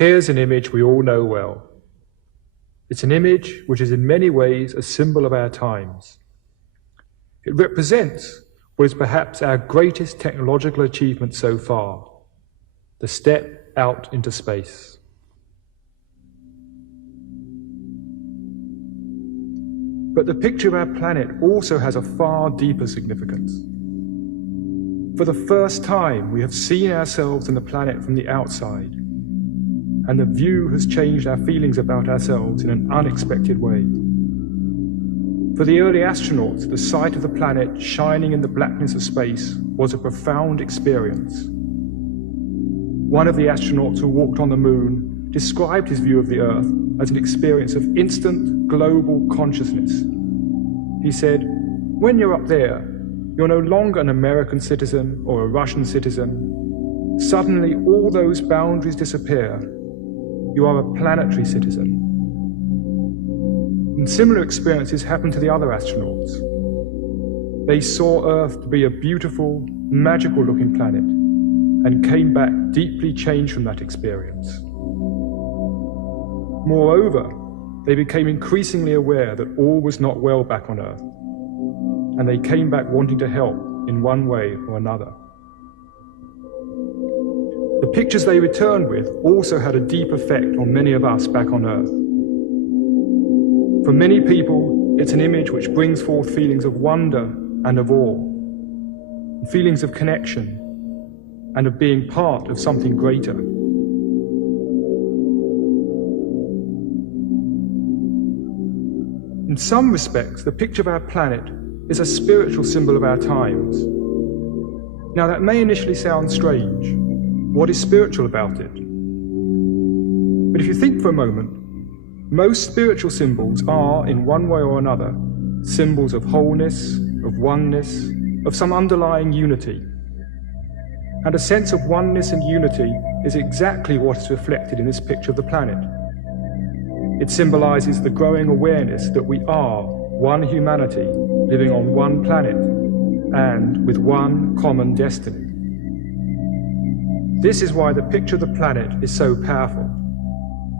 Here's an image we all know well. It's an image which is in many ways a symbol of our times. It represents what is perhaps our greatest technological achievement so far, the step out into space. But the picture of our planet also has a far deeper significance. For the first time, we have seen ourselves and the planet from the outside, and the view has changed our feelings about ourselves in an unexpected way. For the early astronauts, the sight of the planet shining in the blackness of space was a profound experience. One of the astronauts who walked on the moon described his view of the Earth as an experience of instant global consciousness. He said, "When you're up there, you're no longer an American citizen or a Russian citizen. Suddenly all those boundaries disappear. You are a planetary citizen." And similar experiences happened to the other astronauts. They saw Earth to be a beautiful, magical-looking planet and came back deeply changed from that experience. Moreover, they became increasingly aware that all was not well back on Earth, and they came back wanting to help in one way or another. The pictures they returned with also had a deep effect on many of us back on Earth. For many people, it's an image which brings forth feelings of wonder and of awe, feelings of connection and of being part of something greater. In some respects, the picture of our planet is a spiritual symbol of our times. Now, that may initially sound strange. What is spiritual about it? But if you think for a moment, most spiritual symbols are, in one way or another, symbols of wholeness, of oneness, of some underlying unity. And a sense of oneness and unity is exactly what is reflected in this picture of the planet. It symbolizes the growing awareness that we are one humanity living on one planet and with one common destiny. This is why the picture of the planet is so powerful,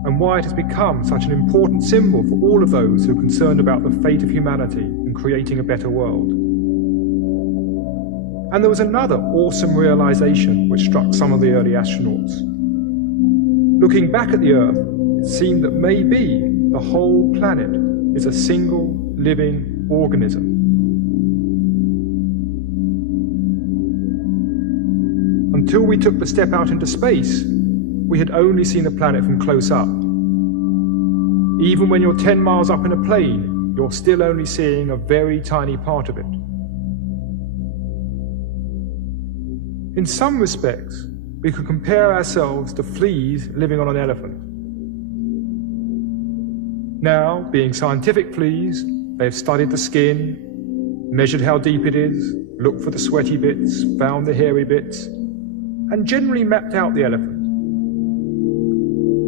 and why it has become such an important symbol for all of those who are concerned about the fate of humanity and creating a better world. And there was another awesome realization which struck some of the early astronauts. Looking back at the Earth, it seemed that maybe the whole planet is a single living organism. Until we took the step out into space, we had only seen the planet from close up. Even when you're 10 miles up in a plane, you're still only seeing a very tiny part of it. In some respects, we could compare ourselves to fleas living on an elephant. Now, being scientific fleas, they have studied the skin, measured how deep it is, looked for the sweaty bits, found the hairy bits, and generally mapped out the elephant.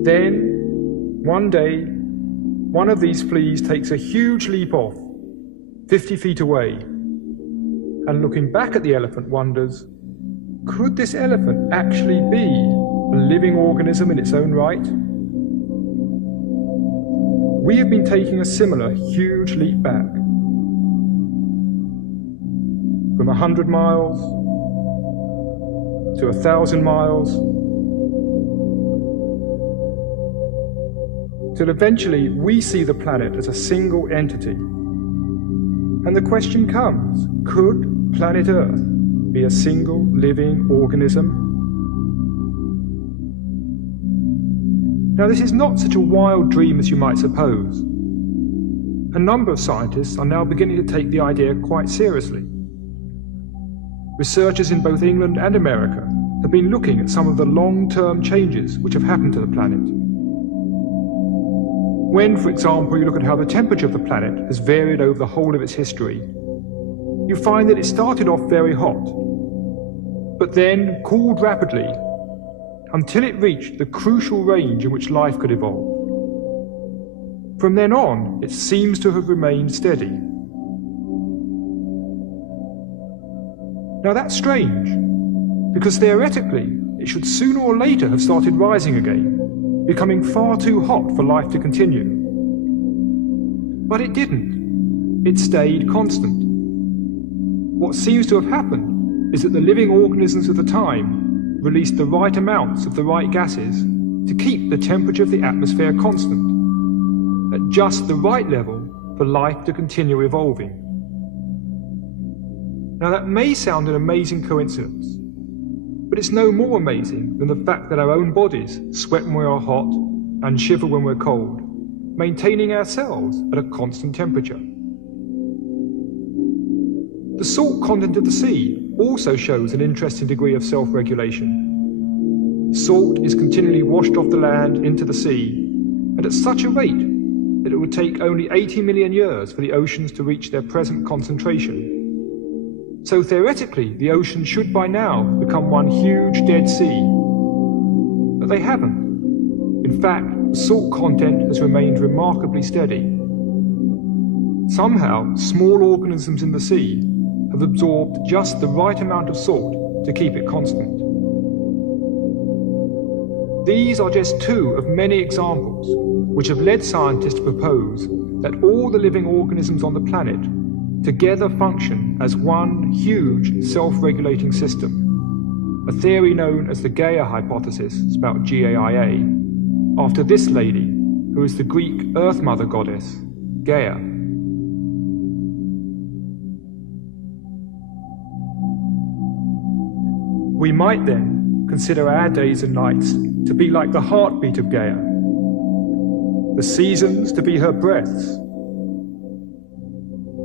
Then, one day, one of these fleas takes a huge leap off, 50 feet away, and looking back at the elephant wonders, could this elephant actually be a living organism in its own right? We have been taking a similar huge leap back. From 100 miles to 1,000 miles, till eventually we see the planet as a single entity. And the question comes, could planet Earth be a single living organism? Now, this is not such a wild dream as you might suppose. A number of scientists are now beginning to take the idea quite seriously. Researchers in both England and America have been looking at some of the long-term changes which have happened to the planet. When, for example, you look at how the temperature of the planet has varied over the whole of its history, you find that it started off very hot, but then cooled rapidly until it reached the crucial range in which life could evolve. From then on, it seems to have remained steady. Now that's strange, because theoretically, it should sooner or later have started rising again. becoming far too hot for life to continue. But it didn't. It stayed constant. What seems to have happened is that the living organisms of the time released the right amounts of the right gases to keep the temperature of the atmosphere constant, at just the right level for life to continue evolving. Now that may sound an amazing coincidence, but it's no more amazing than the fact that our own bodies sweat when we are hot and shiver when we're cold, maintaining ourselves at a constant temperature. The salt content of the sea also shows an interesting degree of self-regulation. Salt is continually washed off the land into the sea, and at such a rate that it would take only 80 million years for the oceans to reach their present concentration. So theoretically, the oceans should by now become one huge dead sea. But they haven't. In fact, the salt content has remained remarkably steady. Somehow, small organisms in the sea have absorbed just the right amount of salt to keep it constant. These are just two of many examples which have led scientists to propose that all the living organisms on the planet together function as one huge self-regulating system, a theory known as the Gaia hypothesis, spelled G-A-I-A, after this lady, who is the Greek Earth Mother goddess, Gaia. We might then consider our days and nights to be like the heartbeat of Gaia, the seasons to be her breaths,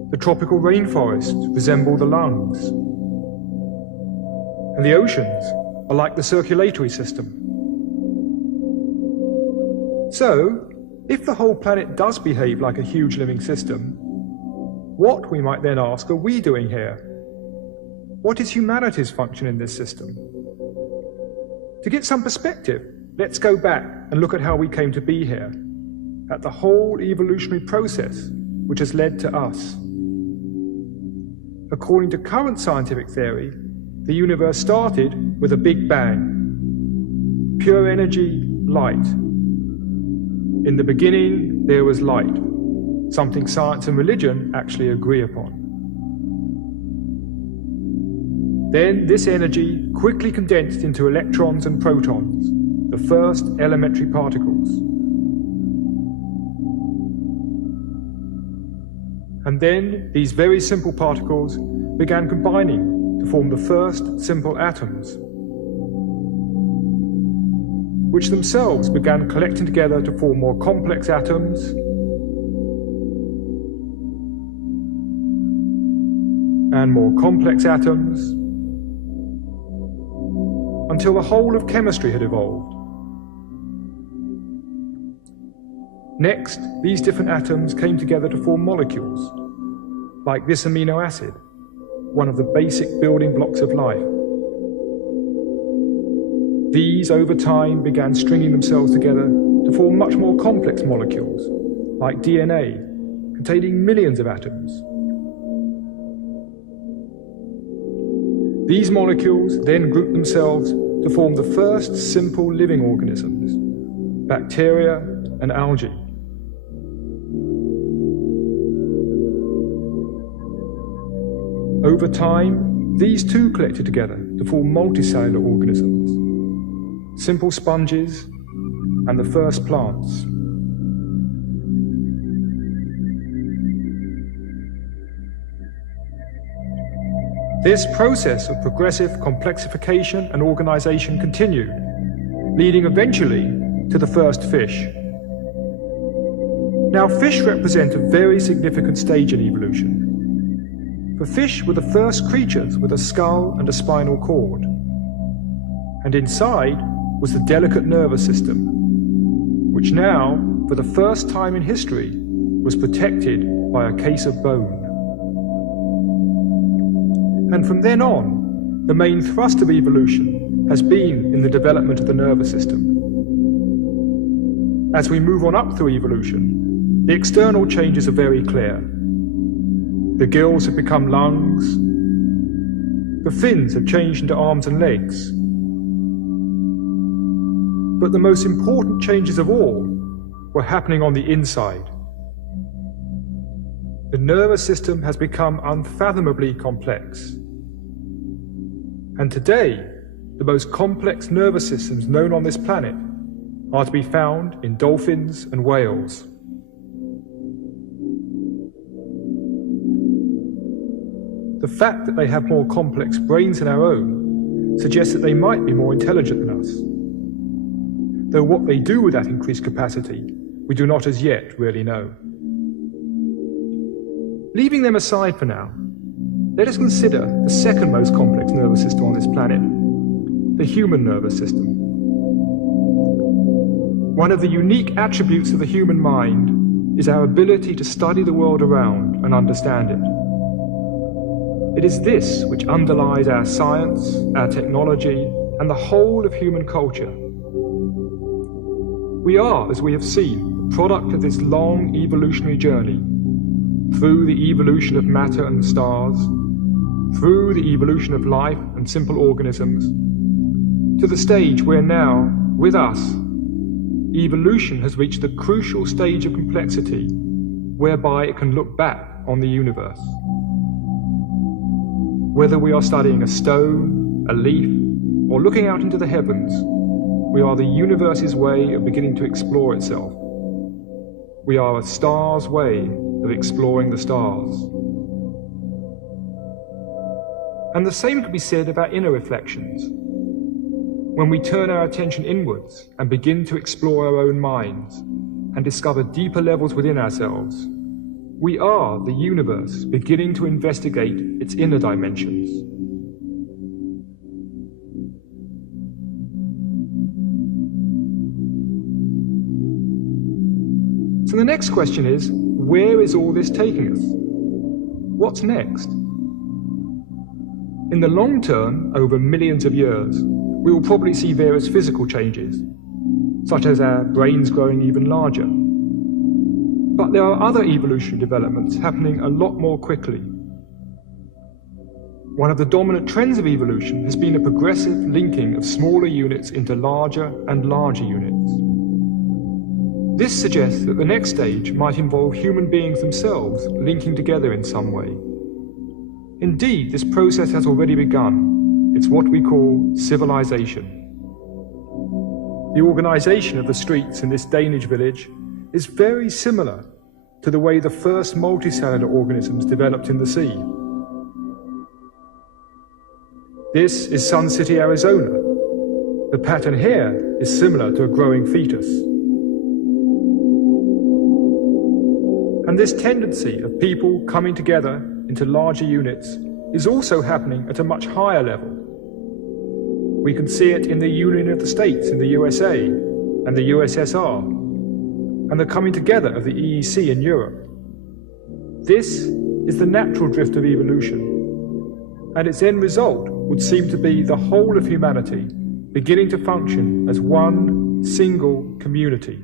the tropical rainforests resemble the lungs, and the oceans are like the circulatory system. So, if the whole planet does behave like a huge living system, what, we might then ask, are we doing here? What is humanity's function in this system? To get some perspective, let's go back and look at how we came to be here, at the whole evolutionary process which has led to us. According to current scientific theory, the universe started with a big bang. Pure energy, light. In the beginning, there was light, something science and religion actually agree upon. Then this energy quickly condensed into electrons and protons, the first elementary particles. And then these very simple particles began combining to form the first simple atoms, which themselves began collecting together to form more complex atoms, and more complex atoms, until the whole of chemistry had evolved. Next, these different atoms came together to form molecules, like this amino acid, one of the basic building blocks of life. These, over time, began stringing themselves together to form much more complex molecules, like DNA, containing millions of atoms. These molecules then grouped themselves to form the first simple living organisms, bacteria and algae. Over time, these too collected together to form multicellular organisms, simple sponges, and the first plants. This process of progressive complexification and organization continued, leading eventually to the first fish. Now, fish represent a very significant stage in evolution. For fish were the first creatures with a skull and a spinal cord, and inside was the delicate nervous system, which now, for the first time in history, was protected by a case of bone. And from then on, the main thrust of evolution has been in the development of the nervous system. As we move on up through evolution, the external changes are very clear. The gills have become lungs, the fins have changed into arms and legs, But the most important changes of all were happening on the inside. The nervous system has become unfathomably complex. And today, the most complex nervous systems known on this planet are to be found in dolphins and whales. The fact that they have more complex brains than our own suggests that they might be more intelligent than us. Though what they do with that increased capacity, we do not as yet really know. Leaving them aside for now, let us consider the second most complex nervous system on this planet, the human nervous system. One of the unique attributes of the human mind is our ability to study the world around and understand it. It is this which underlies our science, our technology, and the whole of human culture. We are, as we have seen, the product of this long evolutionary journey, through the evolution of matter and the stars, through the evolution of life and simple organisms, to the stage where now, with us, evolution has reached the crucial stage of complexity whereby it can look back on the universe. Whether we are studying a stone, a leaf, or looking out into the heavens, we are the universe's way of beginning to explore itself. We are a star's way of exploring the stars. And the same could be said about inner reflections. When we turn our attention inwards and begin to explore our own minds and discover deeper levels within ourselves, we are the universe beginning to investigate its inner dimensions. So the next question is, where is all this taking us? What's next? In the long term, over millions of years, we will probably see various physical changes, such as our brains growing even larger. But there are other evolutionary developments happening a lot more quickly. One of the dominant trends of evolution has been a progressive linking of smaller units into larger and larger units. This suggests that the next stage might involve human beings themselves linking together in some way. Indeed, this process has already begun. It's what we call civilization. The organization of the streets in this Danish village is very similar to the way the first multicellular organisms developed in the sea. This is Sun City, Arizona. The pattern here is similar to a growing fetus. And this tendency of people coming together into larger units is also happening at a much higher level. We can see it in the Union of the States in the USA and the USSR, and the coming together of the EEC in Europe. This is the natural drift of evolution, and its end result would seem to be the whole of humanity beginning to function as one single community.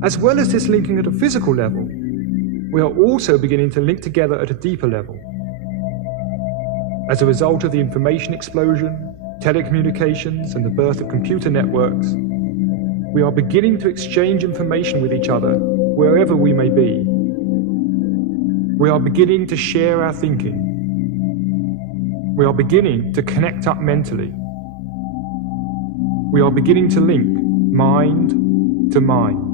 As well as this linking at a physical level, we are also beginning to link together at a deeper level. As a result of the information explosion, telecommunications, and the birth of computer networks, we are beginning to exchange information with each other wherever we may be. We are beginning to share our thinking. We are beginning to connect up mentally. We are beginning to link mind to mind.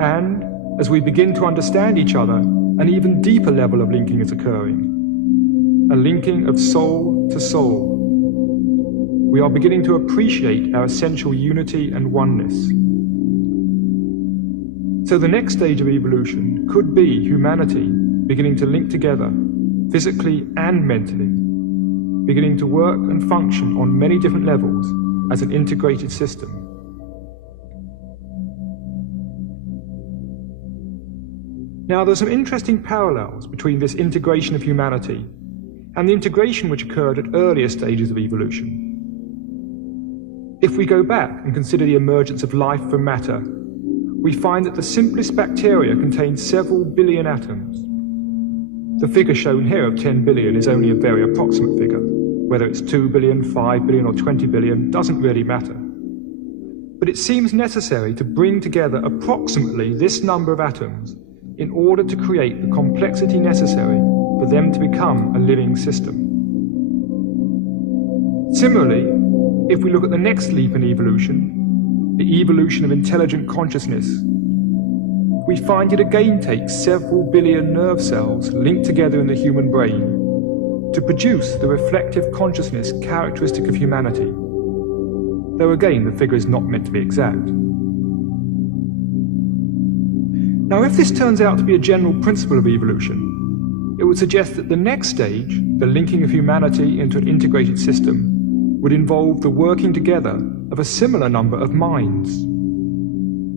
And as we begin to understand each other, an even deeper level of linking is occurring. A linking of soul to soul. We are beginning to appreciate our essential unity and oneness. So the next stage of evolution could be humanity beginning to link together, physically and mentally, beginning to work and function on many different levels as an integrated system. Now, there are some interesting parallels between this integration of humanity and the integration which occurred at earlier stages of evolution. If we go back and consider the emergence of life from matter, we find that the simplest bacteria contain several billion atoms. The figure shown here of 10 billion is only a very approximate figure. Whether it's 2 billion, 5 billion or 20 billion doesn't really matter. But it seems necessary to bring together approximately this number of atoms in order to create the complexity necessary for them to become a living system. Similarly, if we look at the next leap in evolution, the evolution of intelligent consciousness, we find it again takes several billion nerve cells linked together in the human brain to produce the reflective consciousness characteristic of humanity, though again the figure is not meant to be exact. Now, if this turns out to be a general principle of evolution, it would suggest that the next stage, the linking of humanity into an integrated system, would involve the working together of a similar number of minds.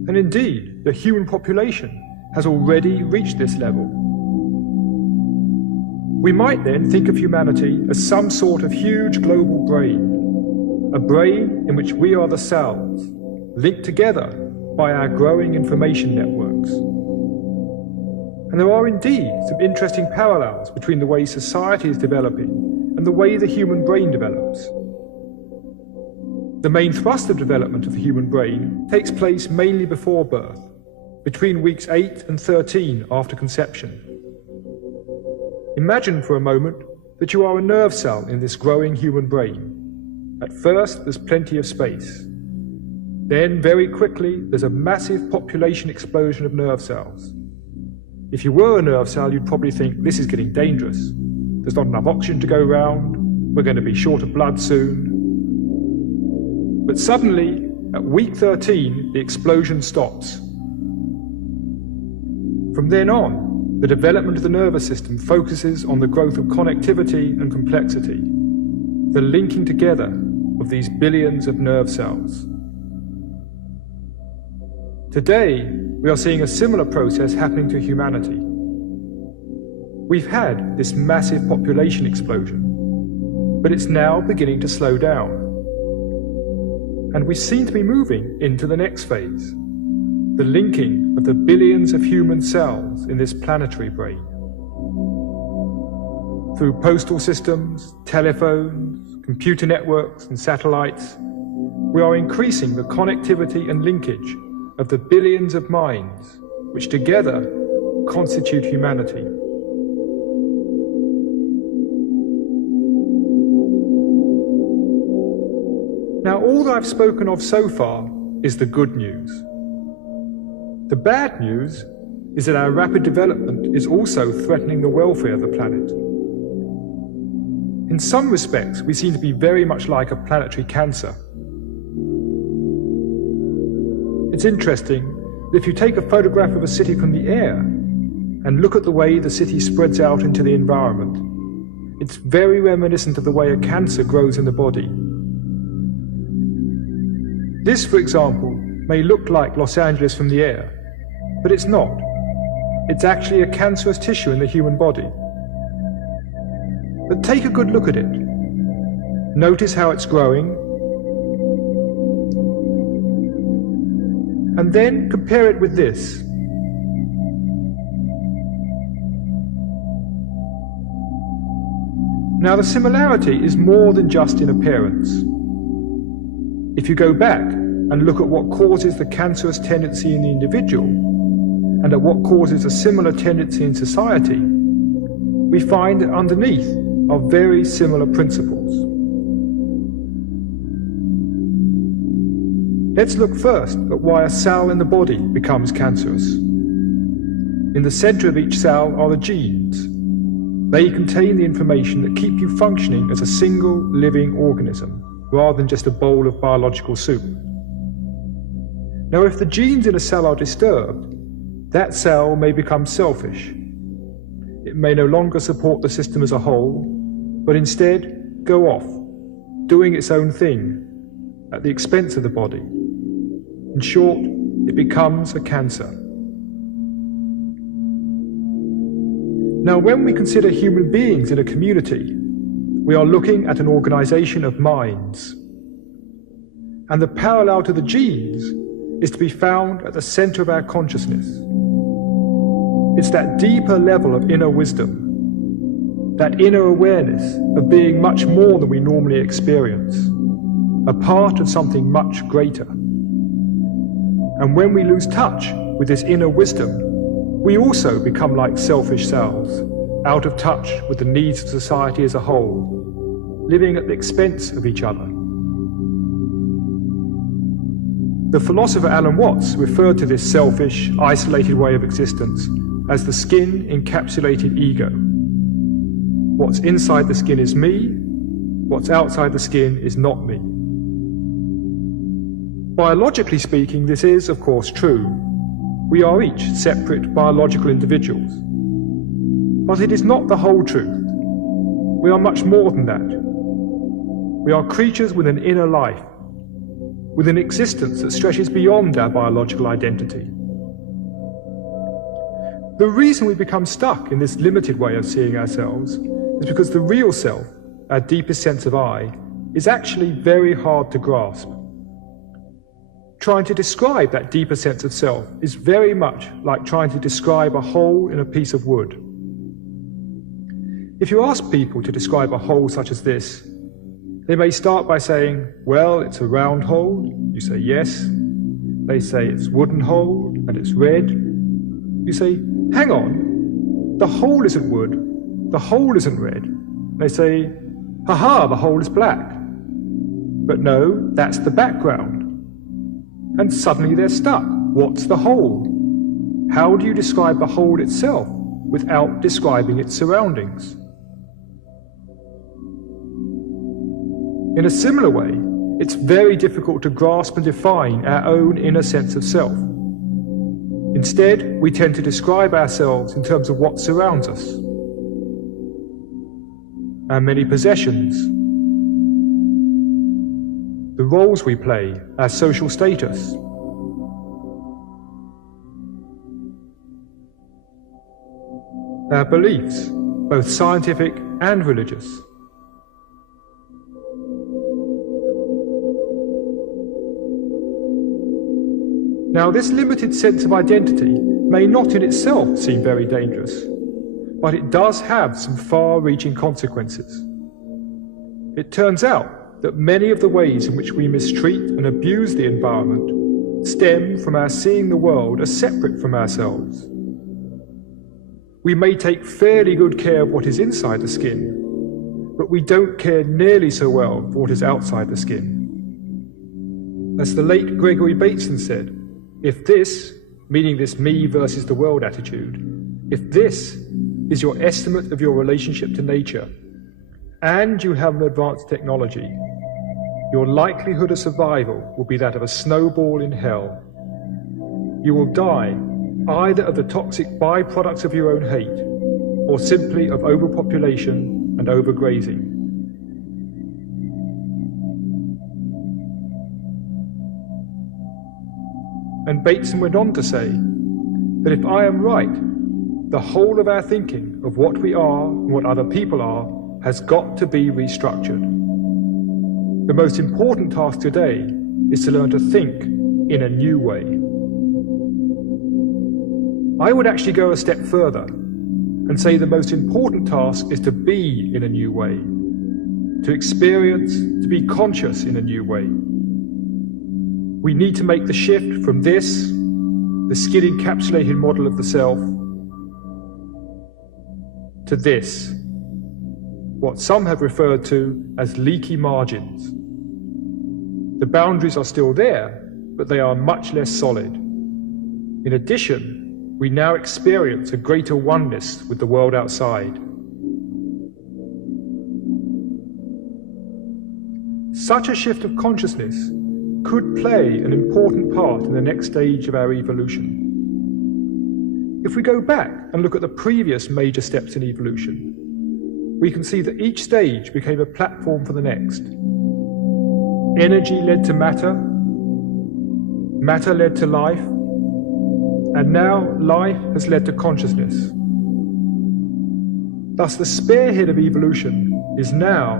And indeed, the human population has already reached this level. We might then think of humanity as some sort of huge global brain, a brain in which we are the cells, linked together by our growing information networks. And there are indeed some interesting parallels between the way society is developing and the way the human brain develops. The main thrust of development of the human brain takes place mainly before birth, between weeks 8 and 13 after conception. Imagine for a moment that you are a nerve cell in this growing human brain. At first, there's plenty of space. Then, very quickly, there's a massive population explosion of nerve cells. If you were a nerve cell, you'd probably think, this is getting dangerous. There's not enough oxygen to go round. We're going to be short of blood soon. But suddenly, at week 13, the explosion stops. From then on, the development of the nervous system focuses on the growth of connectivity and complexity, the linking together of these billions of nerve cells. Today, we are seeing a similar process happening to humanity. We've had this massive population explosion, but it's now beginning to slow down. And we seem to be moving into the next phase, the linking of the billions of human cells in this planetary brain. Through postal systems, telephones, computer networks and satellites, we are increasing the connectivity and linkage of the billions of minds which together constitute humanity. Now, all that I've spoken of so far is the good news. The bad news is that our rapid development is also threatening the welfare of the planet. In some respects, we seem to be very much like a planetary cancer. It's interesting that if you take a photograph of a city from the air and look at the way the city spreads out into the environment, it's very reminiscent of the way a cancer grows in the body. This, for example, may look like Los Angeles from the air, but it's not. It's actually a cancerous tissue in the human body. But take a good look at it. Notice how it's growing, and then compare it with this. Now, the similarity is more than just in appearance. If you go back and look at what causes the cancerous tendency in the individual, and at what causes a similar tendency in society, we find that underneath are very similar principles. Let's look first at why a cell in the body becomes cancerous. In the center of each cell are the genes. They contain the information that keep you functioning as a single living organism, rather than just a bowl of biological soup. Now, if the genes in a cell are disturbed, that cell may become selfish. It may no longer support the system as a whole, but instead go off, doing its own thing, at the expense of the body. In short, it becomes a cancer. Now, when we consider human beings in a community, we are looking at an organization of minds. And the parallel to the genes is to be found at the center of our consciousness. It's that deeper level of inner wisdom, that inner awareness of being much more than we normally experience, a part of something much greater. And when we lose touch with this inner wisdom, we also become like selfish selves, out of touch with the needs of society as a whole, living at the expense of each other. The philosopher Alan Watts referred to this selfish, isolated way of existence as the skin-encapsulated ego. What's inside the skin is me, what's outside the skin is not me. Biologically speaking, this is, of course, true. We are each separate biological individuals. But it is not the whole truth. We are much more than that. We are creatures with an inner life, with an existence that stretches beyond our biological identity. The reason we become stuck in this limited way of seeing ourselves is because the real self, our deepest sense of I, is actually very hard to grasp. Trying to describe that deeper sense of self is very much like trying to describe a hole in a piece of wood. If you ask people to describe a hole such as this, they may start by saying, well, it's a round hole. You say yes. They say it's a wooden hole and it's red. You say, hang on, the hole isn't wood, the hole isn't red. They say, haha, the hole is black. But no, that's the background. And suddenly they're stuck. What's the hole? How do you describe the hole itself without describing its surroundings? In a similar way, it's very difficult to grasp and define our own inner sense of self. Instead, we tend to describe ourselves in terms of what surrounds us. Our many possessions, the roles we play, our social status. Our beliefs, both scientific and religious. Now, this limited sense of identity may not in itself seem very dangerous, but it does have some far-reaching consequences. It turns out that many of the ways in which we mistreat and abuse the environment stem from our seeing the world as separate from ourselves. We may take fairly good care of what is inside the skin, but we don't care nearly so well for what is outside the skin. As the late Gregory Bateson said, if this, meaning this me versus the world attitude, if this is your estimate of your relationship to nature, and you have an advanced technology, your likelihood of survival will be that of a snowball in hell. You will die either of the toxic byproducts of your own hate, or simply of overpopulation and overgrazing. And Bateson went on to say that if I am right, the whole of our thinking of what we are and what other people are has got to be restructured. The most important task today is to learn to think in a new way. I would actually go a step further and say the most important task is to be in a new way, to experience, to be conscious in a new way. We need to make the shift from this, the skin-encapsulated model of the self, to this, what some have referred to as leaky margins. The boundaries are still there, but they are much less solid. In addition, we now experience a greater oneness with the world outside. Such a shift of consciousness could play an important part in the next stage of our evolution. If we go back and look at the previous major steps in evolution, we can see that each stage became a platform for the next. Energy led to matter, matter led to life, and now life has led to consciousness. Thus, the spearhead of evolution is now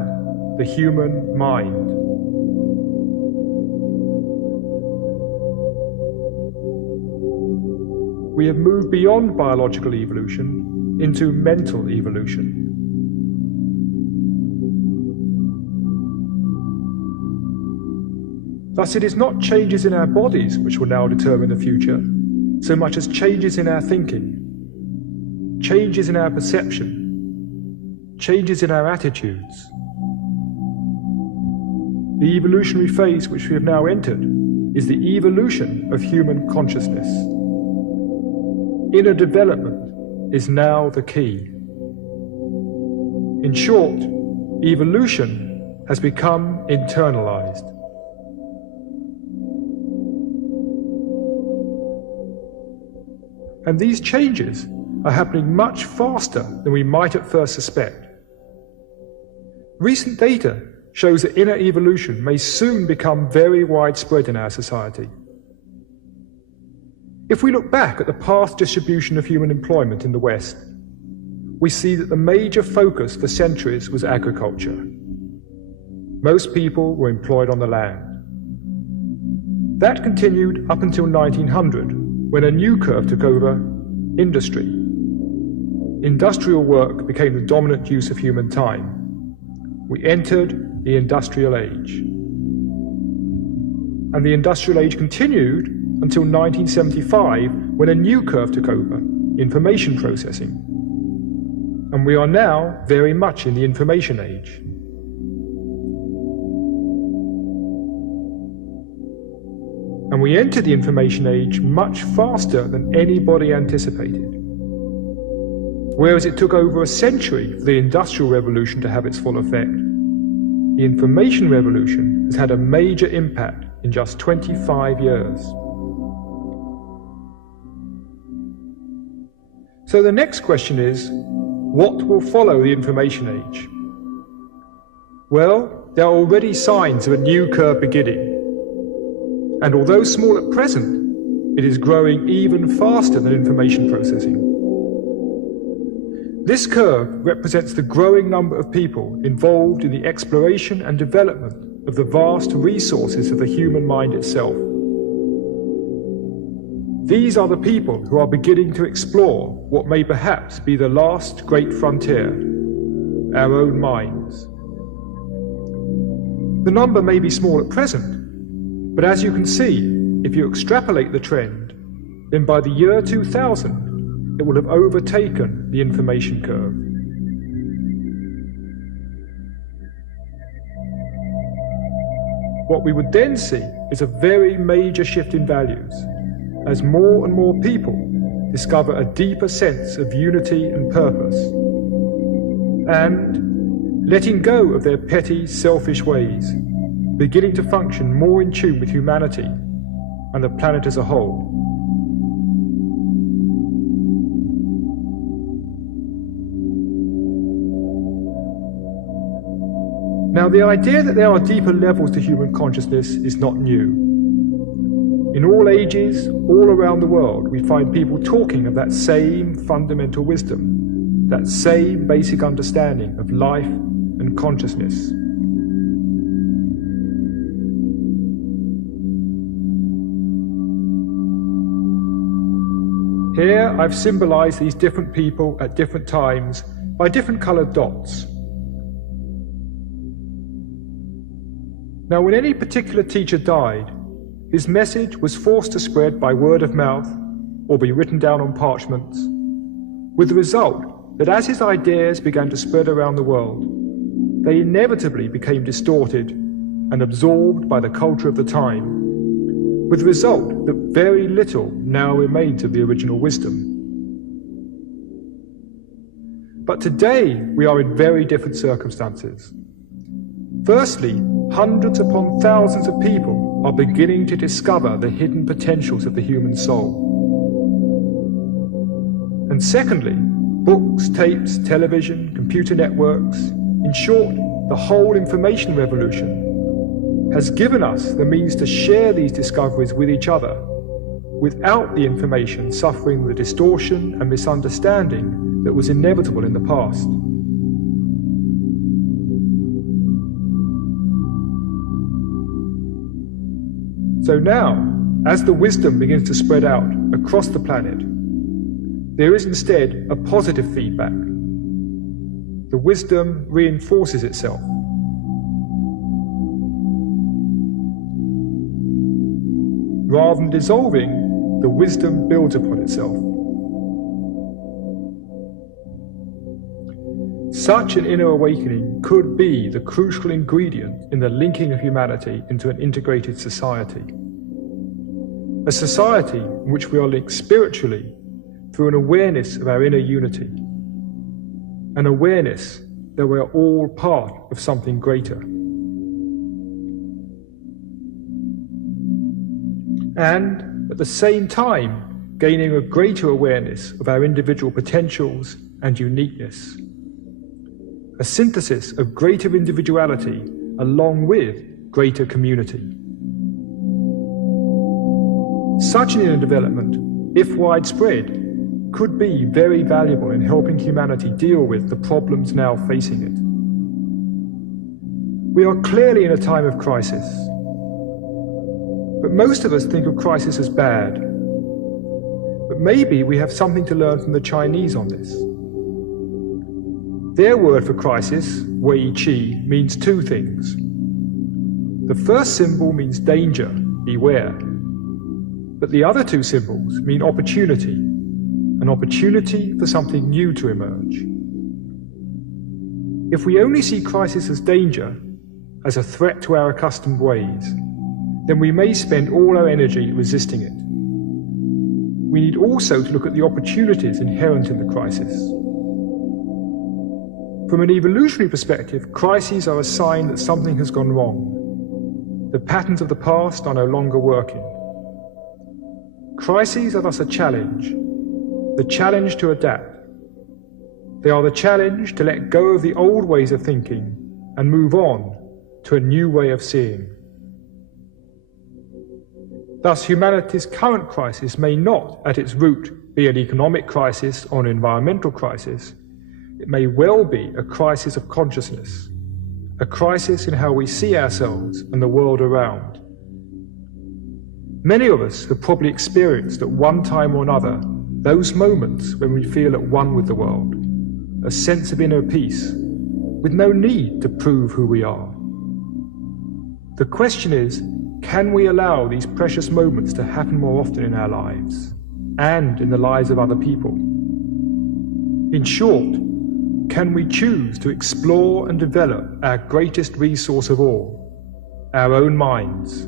the human mind. We have moved beyond biological evolution into mental evolution. Thus it is not changes in our bodies which will now determine the future, so much as changes in our thinking, changes in our perception, changes in our attitudes. The evolutionary phase which we have now entered is the evolution of human consciousness. Inner development is now the key. In short, evolution has become internalized. And these changes are happening much faster than we might at first suspect. Recent data shows that inner evolution may soon become very widespread in our society. If we look back at the past distribution of human employment in the West, we see that the major focus for centuries was agriculture. Most people were employed on the land. That continued up until 1900, when a new curve took over: industry. Industrial work became the dominant use of human time. We entered the industrial age. And the industrial age continued until 1975, when a new curve took over: information processing. And we are now very much in the information age. And we entered the information age much faster than anybody anticipated. Whereas it took over a century for the Industrial Revolution to have its full effect, the information revolution has had a major impact in just 25 years. So the next question is, what will follow the information age? Well, there are already signs of a new curve beginning. And although small at present, it is growing even faster than information processing. This curve represents the growing number of people involved in the exploration and development of the vast resources of the human mind itself. These are the people who are beginning to explore what may perhaps be the last great frontier: our own minds. The number may be small at present, but as you can see, if you extrapolate the trend, then by the year 2000, it will have overtaken the information curve. What we would then see is a very major shift in values, as more and more people discover a deeper sense of unity and purpose, and, letting go of their petty, selfish ways, beginning to function more in tune with humanity and the planet as a whole. Now, the idea that there are deeper levels to human consciousness is not new. In all ages, all around the world, we find people talking of that same fundamental wisdom, that same basic understanding of life and consciousness. Here I've symbolized these different people at different times by different colored dots. Now, when any particular teacher died, his message was forced to spread by word of mouth or be written down on parchments, with the result that as his ideas began to spread around the world, they inevitably became distorted and absorbed by the culture of the time, with the result that very little now remains of the original wisdom. But today we are in very different circumstances. Firstly, hundreds upon thousands of people are beginning to discover the hidden potentials of the human soul. And secondly, books, tapes, television, computer networks, in short, the whole information revolution, has given us the means to share these discoveries with each other, without the information suffering the distortion and misunderstanding that was inevitable in the past. So now, as the wisdom begins to spread out across the planet, there is instead a positive feedback. The wisdom reinforces itself. Rather than dissolving, the wisdom builds upon itself. Such an inner awakening could be the crucial ingredient in the linking of humanity into an integrated society. A society in which we are linked spiritually through an awareness of our inner unity, an awareness that we are all part of something greater. And at the same time, gaining a greater awareness of our individual potentials and uniqueness. A synthesis of greater individuality along with greater community. Such an inner development, if widespread, could be very valuable in helping humanity deal with the problems now facing it. We are clearly in a time of crisis, but most of us think of crisis as bad. But maybe we have something to learn from the Chinese on this. Their word for crisis, Wei Qi, means two things. The first symbol means danger, beware. But the other two symbols mean opportunity, an opportunity for something new to emerge. If we only see crisis as danger, as a threat to our accustomed ways, then we may spend all our energy resisting it. We need also to look at the opportunities inherent in the crisis. From an evolutionary perspective, crises are a sign that something has gone wrong. The patterns of the past are no longer working. Crises are thus a challenge, the challenge to adapt. They are the challenge to let go of the old ways of thinking and move on to a new way of seeing. Thus, humanity's current crisis may not, at its root, be an economic crisis or an environmental crisis. It may well be a crisis of consciousness, a crisis in how we see ourselves and the world around. Many of us have probably experienced at one time or another those moments when we feel at one with the world, a sense of inner peace, with no need to prove who we are. The question is, can we allow these precious moments to happen more often in our lives, and in the lives of other people? In short, can we choose to explore and develop our greatest resource of all, our own minds,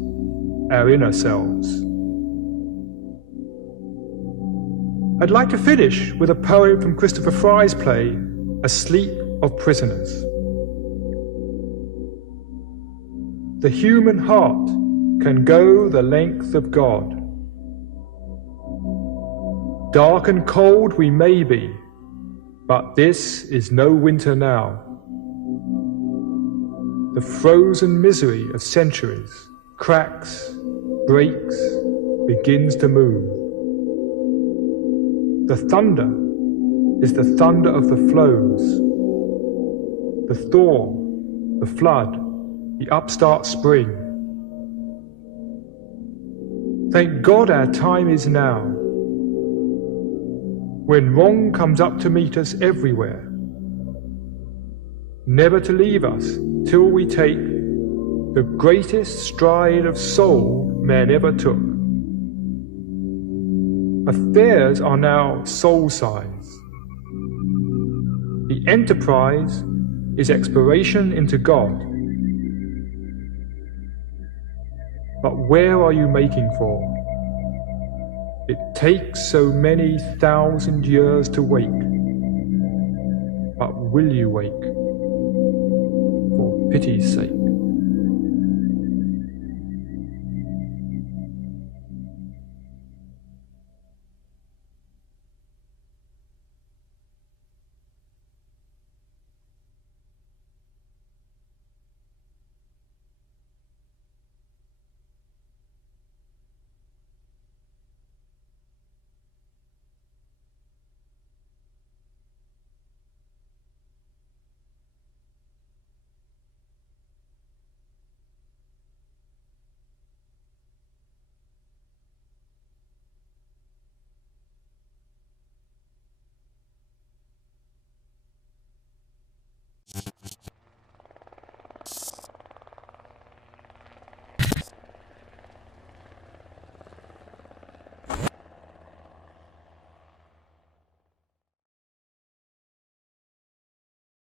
our inner selves? I'd like to finish with a poem from Christopher Fry's play, Asleep of Prisoners. The human heart can go the length of God. Dark and cold we may be, but this is no winter now. The frozen misery of centuries cracks, breaks, begins to move. The thunder is the thunder of the flows, the thaw, the flood, the upstart spring. Thank God our time is now, when wrong comes up to meet us everywhere, never to leave us till we take the greatest stride of soul man ever took. Affairs are now soul-size. The enterprise is exploration into God. But where are you making for? It takes so many thousand years to wake. But will you wake? For pity's sake.